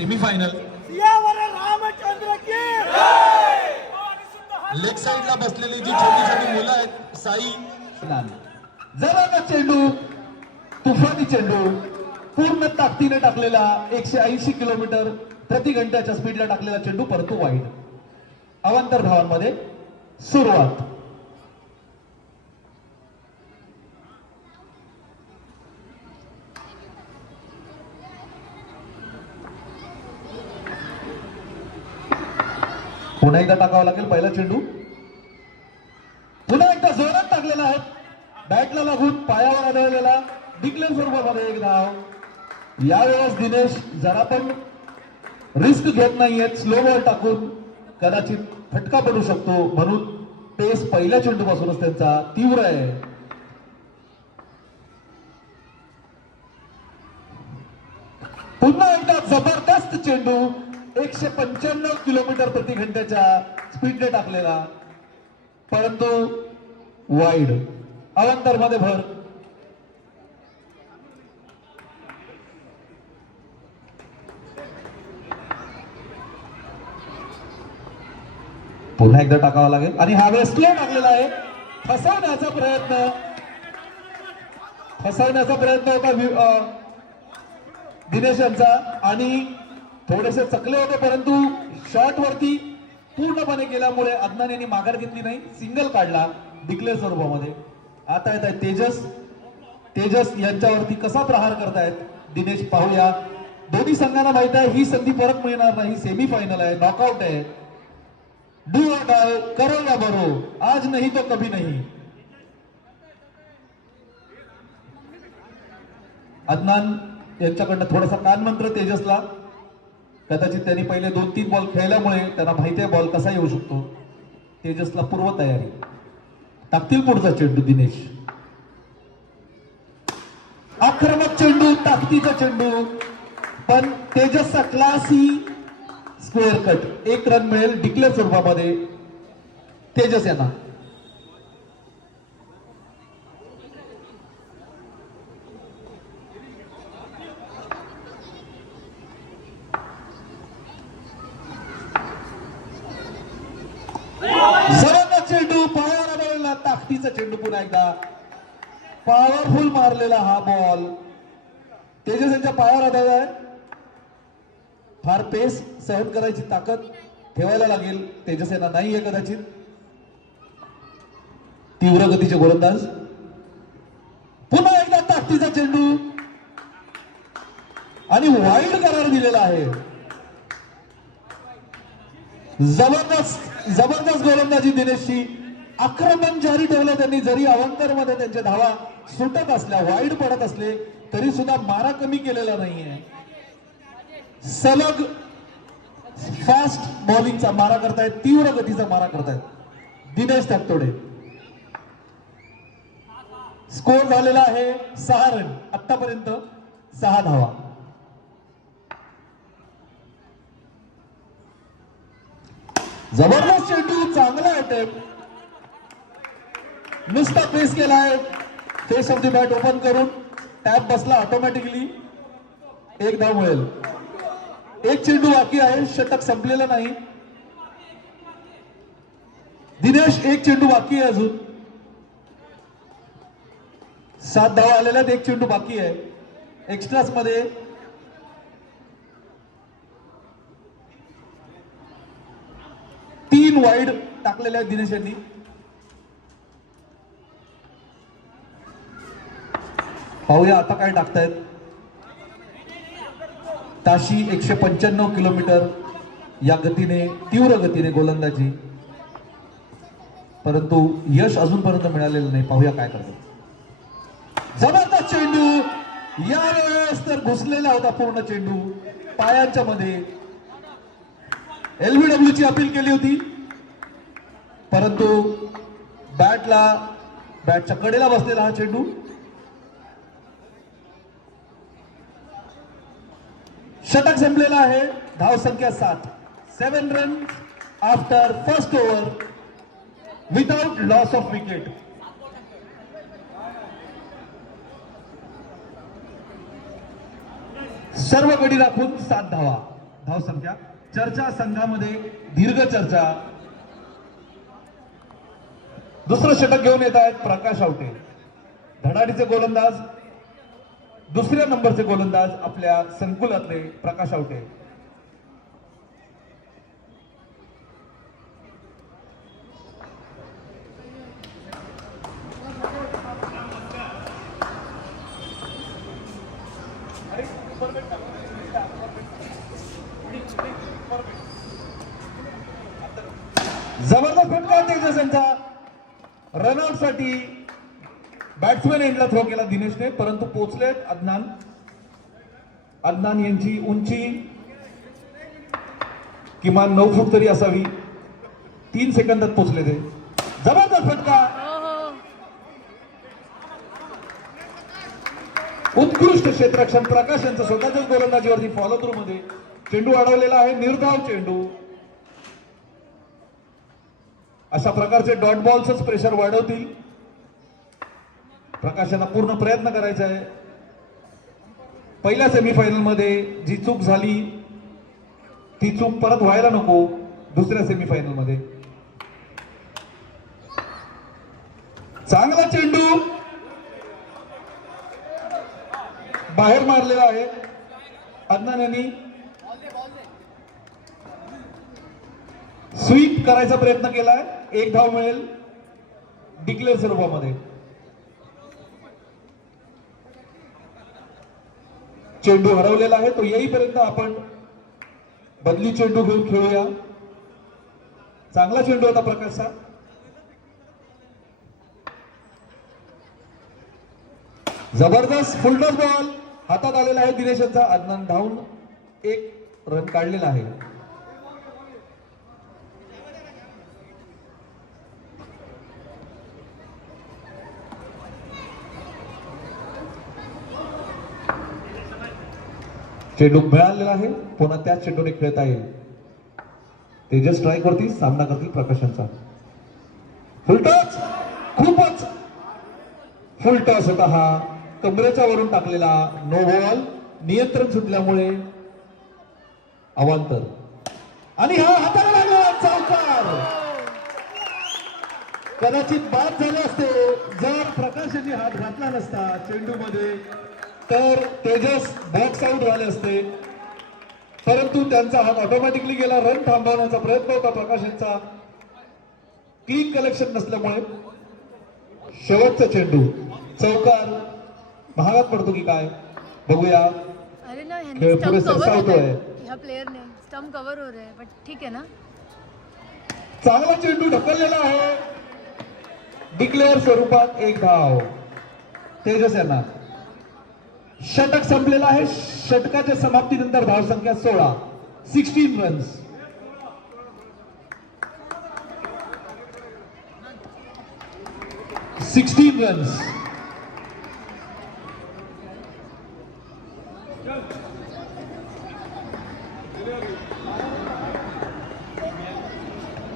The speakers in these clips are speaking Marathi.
सेमीफायनल रामचंद्र की लेग साइडला बसलेली जी छोटी छोटी मुलं आहेत साई जरा चेंडू तुफानी चेंडू पूर्ण ताकदीने टाकलेला 180 किलोमीटर प्रति घंट्याच्या स्पीडला टाकलेला चेंडू परंतु वाईड. अवांतर धावांमध्ये सुरुवात. पुन्हा एकदा टाकावा लागेल पहिला चेंडू. पुन्हा एकदा जोरात टाकलेला आहे. बॅटला लागून पायावर आदळलेला डिक्लेअर स्वरूपामध्ये एक धाव. यावेळेस दिनेश जरा पण रिस्क घेत नाहीयेत. स्लो बॉल टाकून कदाचित फटका पडू शकतो म्हणून पेस पहिल्या चेंडूपासूनच त्यांचा तीव्र आहे. पुन्हा एकदा जबरदस्त चेंडू 195 किलोमीटर प्रति घंट्याच्या स्पीडने टाकलेला परंतु वाईड. अवांतर मध्ये भर. पुन्हा एकदा टाकावा लागेल आणि हा वेळ स्लो टाकलेला आहे. फसवण्याचा प्रयत्न होता दिनेश यांचा आणि थोडेसे चकले होते परंतु शॉट वरती पूर्णपणे गेल्यामुळे अदनान यांनी माघार घेतली नाही. सिंगल काढला डिक्लेअर स्वरूपामध्ये. आता येत आहे तेजस यांच्यावरती कसा प्रहार करतायत दिनेश पाहूया. दोन्ही संघांना माहित आहे ही संधी परत मिळणार नाही. सेमीफायनल आहे, नॉकआउट आहे. डू और डाय, करो या बरो, आज नहीं तो कभी नहीं. अदनान यांच्याकडनं थोडासा कानमंत्र तेजसला. कदाचित त्यांनी पहिले 2-3 बॉल खेळल्यामुळे त्यांना माहिती आहे बॉल कसा येऊ शकतो. तेजसला पूर्व तयारी. टाकतील पुढचा चेंडू दिनेश. आक्रमक चेंडू, ताकदीचा चेंडू पण तेजसचा क्लासी स्क्वेअर कट. 1 रन मिळेल डिक्लेअर स्वरूपामध्ये तेजस यांना. जबरदस्त चेंडू पायावर आदळलेला ताकदीचा चेंडू. पुन्हा एकदा पॉवरफुल मारलेला हा बॉल तेजस यांच्या पायावर आदळलाय. फार पेस सहन करायची ताकद ठेवायला लागेल तेजस यांना नाहीये कदाचित. तीव्र गतीचे गोलंदाज. पुन्हा एकदा ताकदीचा चेंडू आणि वाईड करार दिलेला आहे. जबरदस्त गोलंदाजी दिनेशची. आक्रमण जारी ठेवलं त्यांनी. जरी अवांतर मध्ये त्यांच्या धावा सुटत असल्या, वाईड पडत असले तरी सुद्धा मारा कमी केलेला नाहीये. सलग फास्ट बॉलिंगचा मारा करतायत, तीव्र गतीचा मारा करतायत दिनेश तकतोडे. स्कोर झालेला आहे 6 रन. आतापर्यंत 6 धावा. जबरदस्त चेंडू, चांगला अटॅक. नुसता पेस केलाय. Face of the bat open करून टॅप बसला ऑटोमॅटिकली. 1 धाव मिळेल. 1 चेंडू बाकी आहे. षटक संपलेलं नाही. दिनेश 1 चेंडू बाकी आहे अजून. 7 धावा आलेल्या आहेत. 1 चेंडू बाकी आहे. एक्स्ट्रास मध्ये तीन वाईड टाकलेल्या आहेत दिनेश यांनी. पाहूया आता काय टाकतायत. ताशी 195 किलोमीटर या गतीने, तीव्र गतीने गोलंदाजी. परंतु यश अजूनपर्यंत मिळालेलं नाही. पाहूया काय करतात. जबरदस्त चेंडू. यावेळेस तर घुसलेला होता पूर्ण चेंडू पायांच्या मध्ये. LBW ची अपील केली होती परंतु बॅटच्या कडेला बसलेला हा चेंडू. षटक संपलेला आहे. धाव संख्या 7. 7 run after first over without loss of wicket. सर्व गडी राखून 7 धावा. धावसंख्या. चर्चा संघामध्ये दीर्घ चर्चा. दुसरं षटक घेऊन येत आहेत प्रकाश आवटे. धडाडीचे गोलंदाज, दुसऱ्या नंबरचे गोलंदाज आपल्या संकुलातले प्रकाश आवटे. जबरदस्त फटका तेजस यांचा. रनआउट साठी बॅट्समॅन एंडला थ्रो केला दिनेशने, परंतु पोचलेत अदनान. अदनान यांची उंची किमान 9 फूट तरी असावी. 3 सेकंदात पोचले ते. जबरदस्त फटका. उत्कृष्ट क्षेत्ररक्षण प्रकाश यांचं स्वतःच्याच गोलंदाजीवरती फॉलो थ्रू मध्ये चेंडू अडवलेला आहे. निर्धाव चेंडू. अशा प्रकारचे डॉट बॉल्सच प्रेशर वाढवतील. प्रकाशांना पूर्ण प्रयत्न करायचा आहे. पहिल्या सेमीफायनल मध्ये जी चूक झाली ती चूक परत व्हायला नको दुसऱ्या सेमीफायनल मध्ये. चांगला चेंडू बाहेर मारलेला आहे. अदनान यांनी स्वीप करायचा प्रयत्न केलाय. 1 धाव मिळेल डिक्लेअर स्वरूपामध्ये. चेंडू हरवलेला आहे. तो येईपर्यंत आपण बदली चेंडू घेऊन खेळूया. चांगला चेंडू होता प्रकाशचा. जबरदस्त फुलटॉस बॉल हातात आलेला आहे दिनेश यांचा. अदनान धावून 1 रन काढलेला आहे. चेंडू मिळालेला आहे. पुन्हा त्याच चेंडूने खेळता येईल. तेजस स्ट्राईक वरती सामना करतील प्रकाशांचा. फुलटॉस, खूपच फुलटॉस होता हा. कमरेच्या वरून टाकलेला. No ball. नियंत्रण सुटल्यामुळे अवांतर. आणि हा हाताला लागला चौकार. कदाचित बाद झाले असते जर प्रकाशांनी हात घातला नसता चेंडू मध्ये, तर तेजस बॉक्स आउट झाले असते. परंतु त्यांचा हात ऑटोमॅटिकली गेला. रन थांबवण्याचा प्रयत्न होता प्रकाशांचा. क्लीन कलेक्शन नसल्यामुळे शेवटचा चेंडू चौकार. महागात पडतो की काय बघूया. अरे ना खेळ पुढे सरसावतोय. ह्या प्लेयरने स्टंप कव्हर हो रहा है, बट ठीक है ना. चांगला चेंडू ढकललेला आहे. डिक्लेअर स्वरूपात 1 धाव तेजस यांना. षटक संपलेला आहे. षटकाच्या समाप्तीनंतर धावसंख्या 16. 16 रन्स.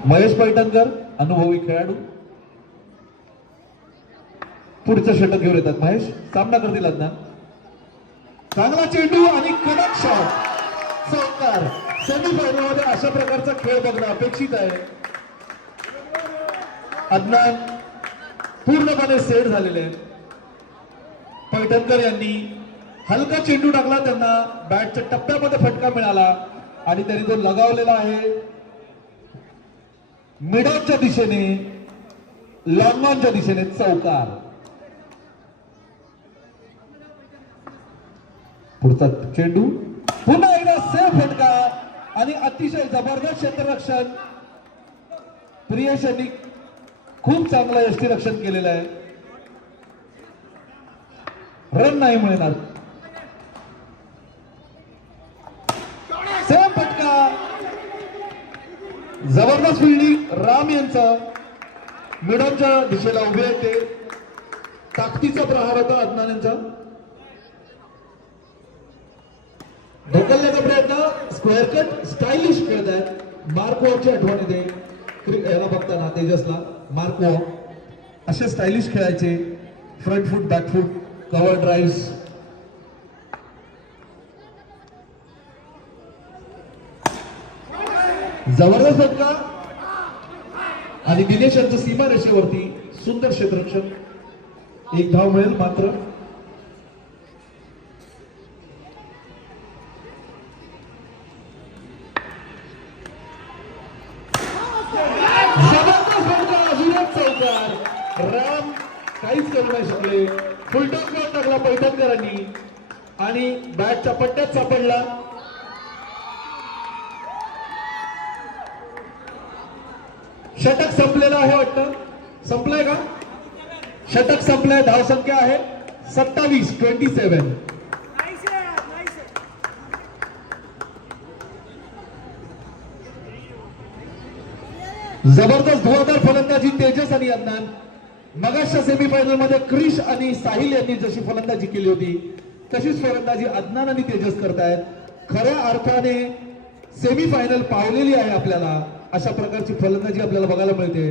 महेश पैठणकर अनुभवी खेळाडू पुढचं षटक घेऊन येतात. महेश सामना करतील अदनान. चांगला चेंडू आणि कडक शॉट. चौकार. सेमीफायनल मध्ये अशा प्रकारचा खेळ बघणं अपेक्षित आहे. अदनान पूर्णपणे सेट झालेले आहेत. पैठणकर यांनी हलका चेंडू टाकला. त्यांना बॅटच्या टप्प्यामध्ये फटका मिळाला आणि त्यांनी तो लगावलेला आहे मिडॉनच्या दिशेने, लॉंगॉनच्या दिशेने. चौकार. पुढचा चेंडू पुन्हा एकदा सेफ फटका आणि अतिशय जबरदस्त क्षेत्ररक्षण. प्रियेश यांनी खूप चांगलं यष्टीरक्षण केलेलं आहे. रन नाही मिळणार. सेम फटका. जबरदस्त फिल्डिंग राम यांचं. मिडॉनच्या दिशेला उभे आहेत ते. ताकदीचा प्रहार होता अदनान यांचा. ढकलण्याचा प्रयत्न. Square cut. स्टायलिश खेळत आहेत. मार्कवॉची आठवण येते याला बघताना तेजसला. मार्कवॉ असे स्टायलिश खेळायचे. फ्रंट फूट, बॅक फूट, कव्हर ड्राईव्ह. जबरदस्त फटका आणि दिनेश यांचं सीमा रेषेवरती सुंदर क्षेत्ररक्षण. एक धाव मिळेल मात्र. जबरदस्त फटका, अजून एक चौकार. राम काहीच करू नाही शकले. फुलटॉस बॉल टाकला पैठणकरांनी आणि बॅटच्या पट्ट्यात सापडला. षटक संपलेलं आहे वाटतं. संपलंय का? षटक संपलंय. धाव संख्या आहे 27. जबरदस्त धुवाधार फलंदाजी तेजस आणि अदनान. मगाशच्या सेमीफायनल मध्ये क्रिश आणि साहिल यांनी जशी फलंदाजी केली होती तशीच फलंदाजी अदनान आणि तेजस करतायत. खऱ्या अर्थाने सेमीफायनल पावलेली आहे आपल्याला. अशा प्रकारची फलंदाजी आपल्याला बघायला मिळते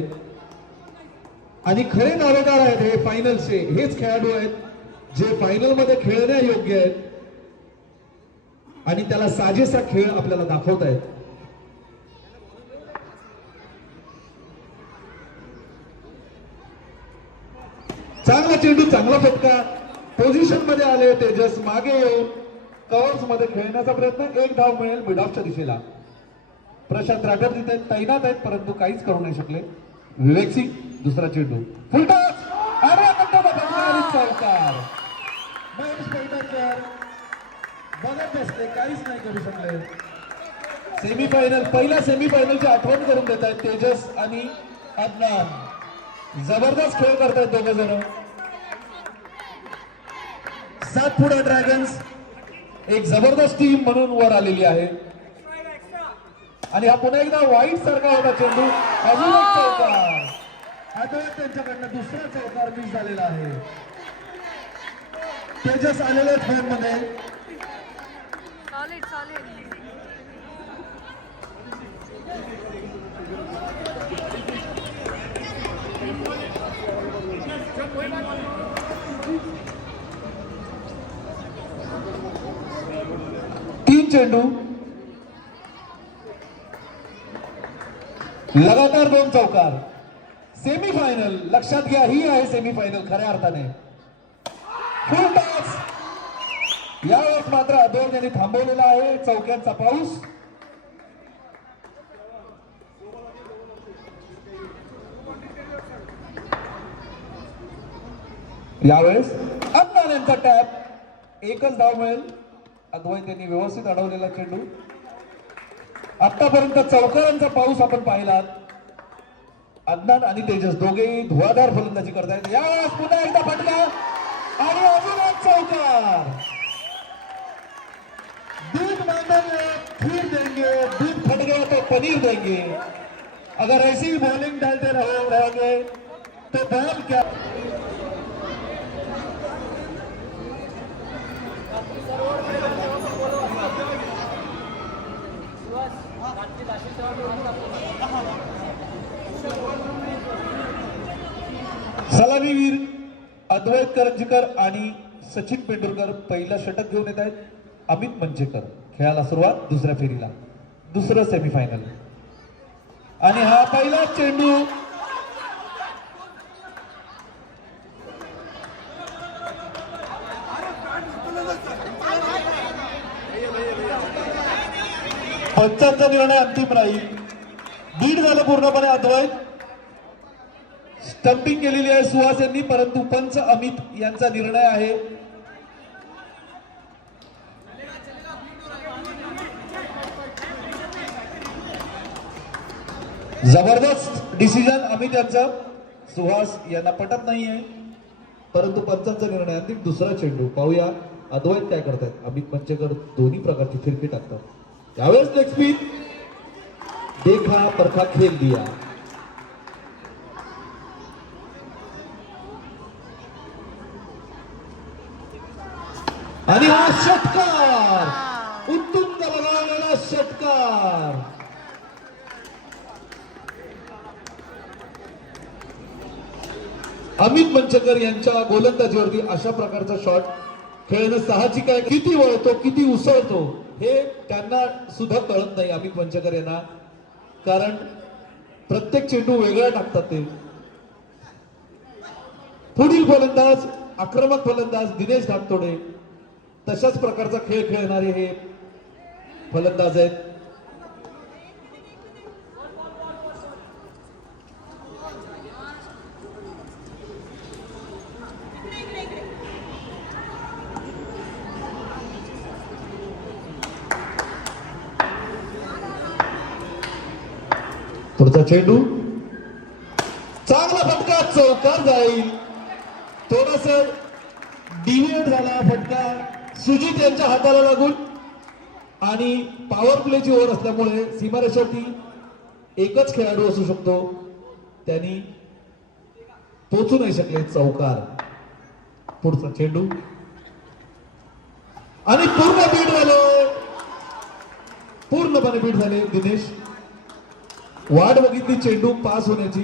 आणि खरे दावेदार आहेत हे फायनलचे हेच खेळाडू आहेत जे फायनल मध्ये खेळण्यायोग्य आहेत आणि त्याला साजेसा खेळ आपल्याला दाखवत आहेत. चांगला चेंडू, चांगला फटका. पोझिशन मध्ये आले तेजस. मागे येऊन कव्हर्स मध्ये खेळण्याचा प्रयत्न. एक धाव मिळेल मिड ऑफच्या दिशेला. प्रशांत राठोड तिथे तैनात आहेत परंतु काहीच करू नाही शकले. विवेक सिंग दुसरा चेंडू. फुलटॉस चौकार. महेश पैठणकर बघत बसले, काहीच नाही करू शकले. सेमीफायनल, पहिल्या सेमीफायनलची आठवण करून देत आहेत तेजस आणि अदनान. जबरदस्त खेळ करतायत दोघे जण. सातपुडा ड्रॅगन्स एक जबरदस्त टीम म्हणून वर आलेली आहे आणि हा पुन्हा एकदा वाईट सारखा होता चेंडू. अजून एक चौकार. आता त्यांच्याकडनं दुसरा चौकार मिस झालेला आहे. तेजस आलेले फॉर्म मध्ये. Solid solid. 3 चेंडू, लगातार 2 चौकार. सेमीफायनल लक्षात घ्या, ही आहे सेमीफायनल खऱ्या अर्थाने. फुल टॉस. यावेळेस मात्र अदोल यांनी थांबवलेला आहे चौक्यांचा पाऊस. यावेळेस अदनान यांचा टॅप. एकच धाव मिळेल. अद्वैत यांनी व्यवस्थित अडवलेला चेंडू. आतापर्यंत चौकारांचा पाऊस आपण पाहिलात. अदनान आणि तेजस दोघेही धुवाधार फलंदाजी करतायत. यावेळेस पुन्हा एकदा फटका आणि अजून एक चौकार. दूध मांगेंगे खीर देंगे, दूध फट गया तो पनीर देंगे. अगर ऐसी बॉलिंग डालते रहेंगे तो बॉल क्या. सलामीवीर अद्वैत करंजीकर आणि सचिन पेंडुरकर पहिला षटक घेऊन येत आहेत. अमित मंचेकर खेळाला सुरुवात दुसऱ्या फेरीला, दुसरं सेमीफायनल. आणि हा पहिला चेंडू पंचांचा निर्णय अंतिम राहील. बीड झालं पूर्णपणे. अद्वैत स्टंपिंग केलेली आहे सुहास यांनी, परंतु पंच अमित यांचा निर्णय आहे. जबरदस्त डिसिजन अमित यांचा. सुहास यांना पटत नाहीये परंतु पंचांचा निर्णय अंतिम. दुसरा चेंडू पाहूया अद्वैत काय करतात. अमित मंचेकर दोन्ही प्रकारची फिरकी टाकतात. यावेळेस लेग स्पिन. देखा परखा खेल दिया. आणि हा षटकार, उत्तुंग लगावलेला षटकार. अमित मंचकर यांच्या गोलंदाजीवरती अशा प्रकारचा शॉट खेळणं साहजिक आहे. किती वळतो, किती उसळतो हे त्यांना सुद्धा कळत नाही अमित मंचकर यांना. कारण प्रत्येक चेंडू वेगळा टाकतात ते. पुढील फलंदाज आक्रमक फलंदाज दिनेश धाकतोडे. तशाच प्रकारचा खेळ खेळणारे हे फलंदाज आहेत. पुढचा चेंडू चांगला फटका चौकार जाईल. थोडस डिव्हिएट झाला फटका सुजित यांच्या हाताला लागून आणि पॉवर प्लेची ओव्हर असल्यामुळे सीमारेषेवरती एकच खेळाडू असू शकतो. त्यांनी पोचू नाही शकले. चौकार. पुढचा चेंडू आणि पूर्ण बीट झाले. पूर्णपणे बीट झाले. दिनेश वाट बघितली चेंडू पास होण्याची.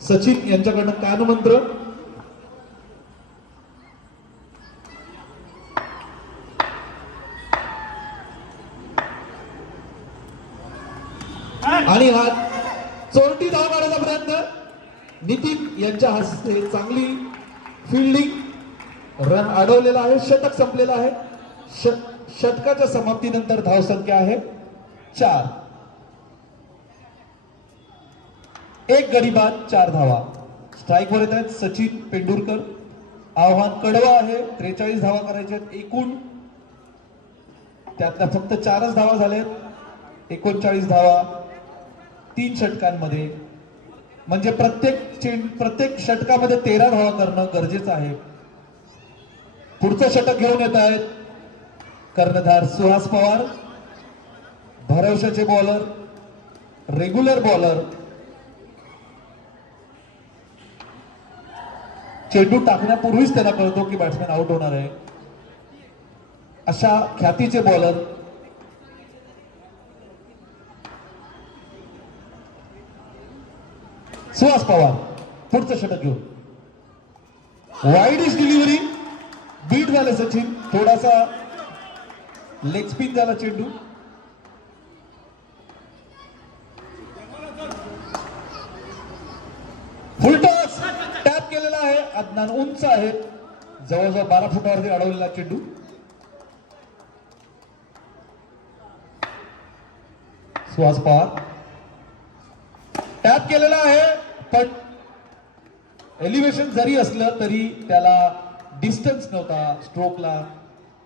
सचिन यांच्याकडनं कानमंत्र. आणि हा चोरटी धाव काढायचा प्रयत्न. नितीन यांच्या हस्ते चांगली फिल्डिंग. रन अडवलेला आहे. षटक संपलेला आहे. षटकाच्या समाप्तीनंतर धावसंख्या आहे 4. एक गडी बाद 4 धावा. स्ट्राईकवर येत आहेत सचिन पेंडुरकर. आव्हान कडवं आहे. 43 धावा करायच्या आहेत एकूण. त्यातल्या फक्त 4च धावा झाल्यात. 39 धावा 3 षटकांमध्ये. म्हणजे प्रत्येक षटकामध्ये 13 धावा करणं गरजेचं आहे. पुढचं षटक घेऊन येत आहेत कर्णधार सुहास पवार. भरवशाचे बॉलर, रेग्युलर बॉलर. चेंडू टाकण्यापूर्वीच त्यांना कळतो की बॅट्समॅन आउट होणार आहे. अशा ख्यातीचे बॉलर. सुहास पवार पुढचं षटक घेऊन. Widish delivery. बीट झाले सचिन. थोडासा लेग स्पिन झाला चेंडू. फुलटॉस टॅप केलेला आहे. अदनान उंच आहे. जवळजवळ 12 फुटावरती अडवलेला चेंडू. सुहास पवार टॅप केलेला आहे. पण एलिव्हेशन जरी असलं तरी त्याला डिस्टन्स नव्हता स्ट्रोकला.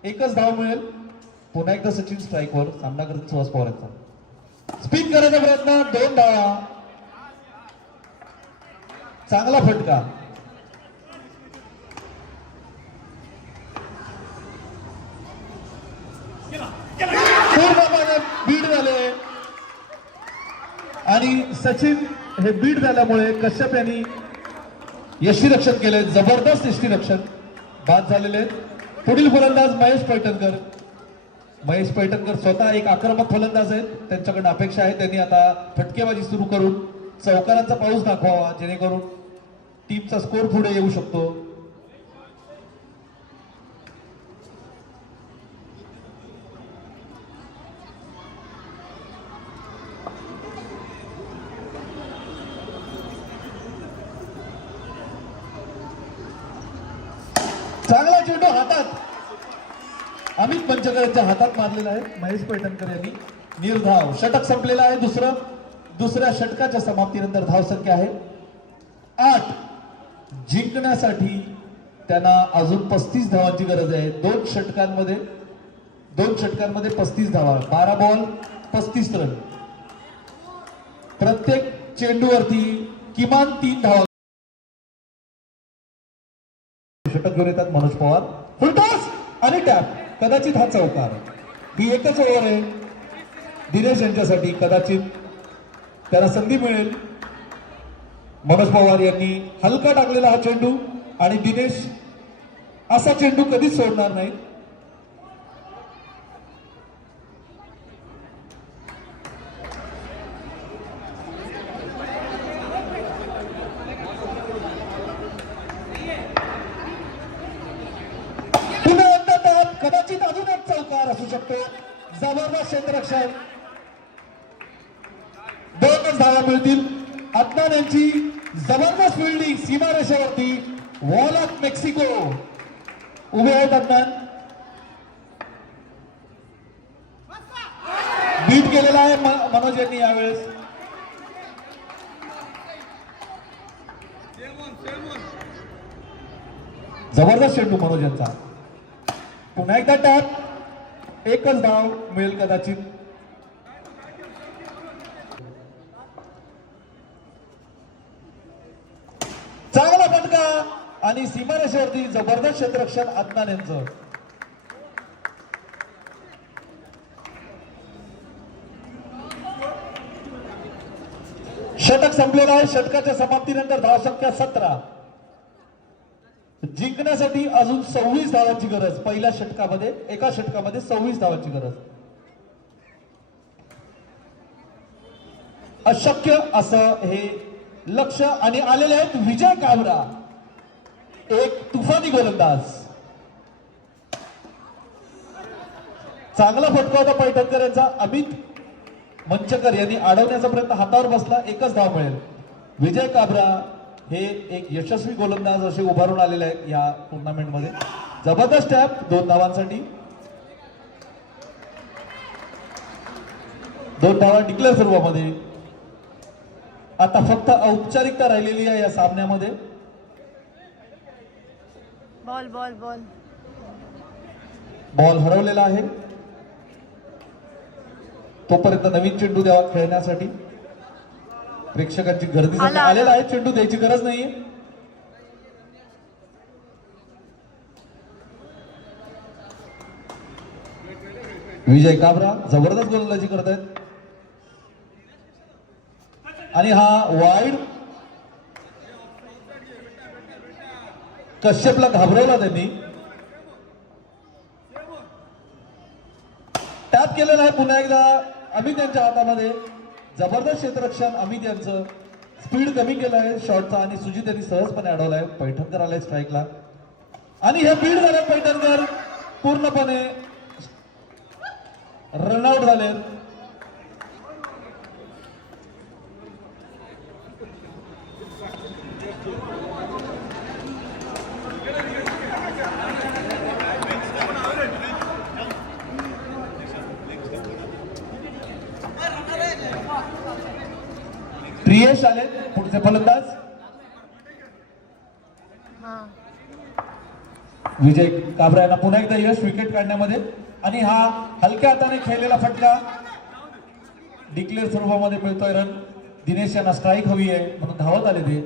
एकच धाव मिळेल. पुन्हा एकदा सचिन स्ट्राईकवर. सामना करत सुहास पवार यांचा. स्पिन करायचा प्रयत्न. 2 धावा. चांगला फटका. पूर्णपणे बीट झाले आणि सचिन हे बीट झाल्यामुळे कश्यप यांनी यष्टीरक्षण केले. जबरदस्त यष्टीरक्षण. बाद झालेले. पुढील फलंदाज महेश पैठणकर. महेश पैठणकर स्वतः एक आक्रमक फलंदाज आहेत. त्यांच्याकडे अपेक्षा आहे त्यांनी आता फटकेबाजी सुरू करून चौकारांचा पाऊस दाखवावा जेणेकरून टीमचा स्कोर पुढे येऊ शकतो. चांगला चेंडू हातात. अमित पंचकर यांच्या हातात मारलेला आहे. महेश पैठणकर यांनी. निर्धाव. षटक संपलेला आहे. दुसऱ्या षटकाच्या समाप्तीनंतर धावसंख्या आहे 8. जिंकण्यासाठी त्यांना अजून 35 धावांची गरज आहे. 2 षटकांमध्ये 35 धावा. 12 बॉल 35 रन. प्रत्येक चेंडूवरती किमान 3 धावा. षटक घेऊन येतात मनोज पवार. फुलटॉस आणि टॅप. कदाचित हा चौकार. ही एकच ओव्हर आहे दिनेश यांच्यासाठी. कदाचित त्याला संधी मिळेल. मनोज पवार यांनी हलका टाकलेला हा चेंडू आणि दिनेश असा चेंडू कधीच सोडणार नाही. पुन्हा एकदा टॅप. कदाचित अजून एक चौकार असू शकतो. जबरदस्त क्षेत्ररक्षण. 2 धावा मिळतील. अदनान यांची जबरदस्त फिल्डिंग सीमारेषेवरती. वॉल ऑफ मेक्सिको उभे आहेत अदनान. बीट केलेला आहे मनोज यांनी यावेळेस. जबरदस्त चेंडू मनोज यांचा. पुन्हा एकदा टॅप. एकच धाव मिळेल कदाचित. चांगला फटका आणि सीमारेषेवरती जबरदस्त क्षेत्ररक्षण अदनान यांचं. षटक संपलेलं आहे. षटकाच्या समाप्तीनंतर धावसंख्या 17. जिंकण्यासाठी अजून 26 धावांची गरज. पहिल्या षटकामध्ये एका षटकामध्ये 26 धावांची गरज. अशक्य असं हे लक्ष. आणि आलेले आहेत विजय काबरा, एक तुफानी गोलंदाज. चांगला फटका होता पैठणकर यांचा. अमित मंचकर यांनी अडवण्याचा प्रयत्न, हातावर बसला. एकच धाव मिळेल. विजय काबरा हे एक यशस्वी गोलंदाज असे उभारून आलेले आहेत या टुर्नामेंटमध्ये. जबरदस्त टॅप 2 धावांसाठी. 2 धावा डिक्लेअर सर्वांमध्ये. आता फक्त औपचारिकता राहिलेली आहे या सामन्यामध्ये. Ball ball ball. बॉल हरवलेला आहे. तोपर्यंत नवीन चेंडू द्यावा खेळण्यासाठी. प्रेक्षकांची गर्दी आलेला आहे. चेंडू द्यायची गरज नाहीये. विजय काबरा जबरदस्त गोलंदाजी करत आहेत. आणि हा वाईड. कश्यपला घाबरवला त्यांनी. टॅप केलेला आहे पुन्हा एकदा अमित यांच्या हातामध्ये. जबरदस्त क्षेत्ररक्षण अमित यांचं. स्पीड कमी केलं आहे शॉटचा आणि सुजित यांनी सहजपणे अडवलाय. पैठणकर आलाय स्ट्राईकला आणि हे बीड झाले. पैठणकर पूर्णपणे रनआउट झाले. प्रियेश आले पुढचे फलंदाज. विजय काबरा यांना पुन्हा एकदा यश विकेट काढण्यामध्ये. आणि हा हलक्या हाताने खेळलेला फटका डिक्लेअर स्वरूपामध्ये मिळतोय रन. दिनेश यांना स्ट्राईक हवी आहे म्हणून धावत आले ते.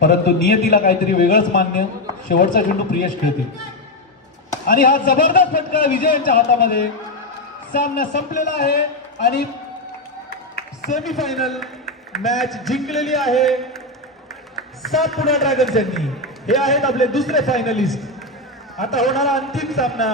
परंतु नियतीला काहीतरी वेगळंच मान्य. शेवटचा चेंडू प्रियेश खेळतील. आणि हा जबरदस्त फटका विजय यांच्या हातामध्ये. सामना संपलेला आहे आणि सेमीफायनल मॅच जिंकलेली आहे सातपुडा ड्रॅगन्स यांनी. हे आहेत आपले दुसरे फायनलिस्ट. आता होणारा अंतिम सामना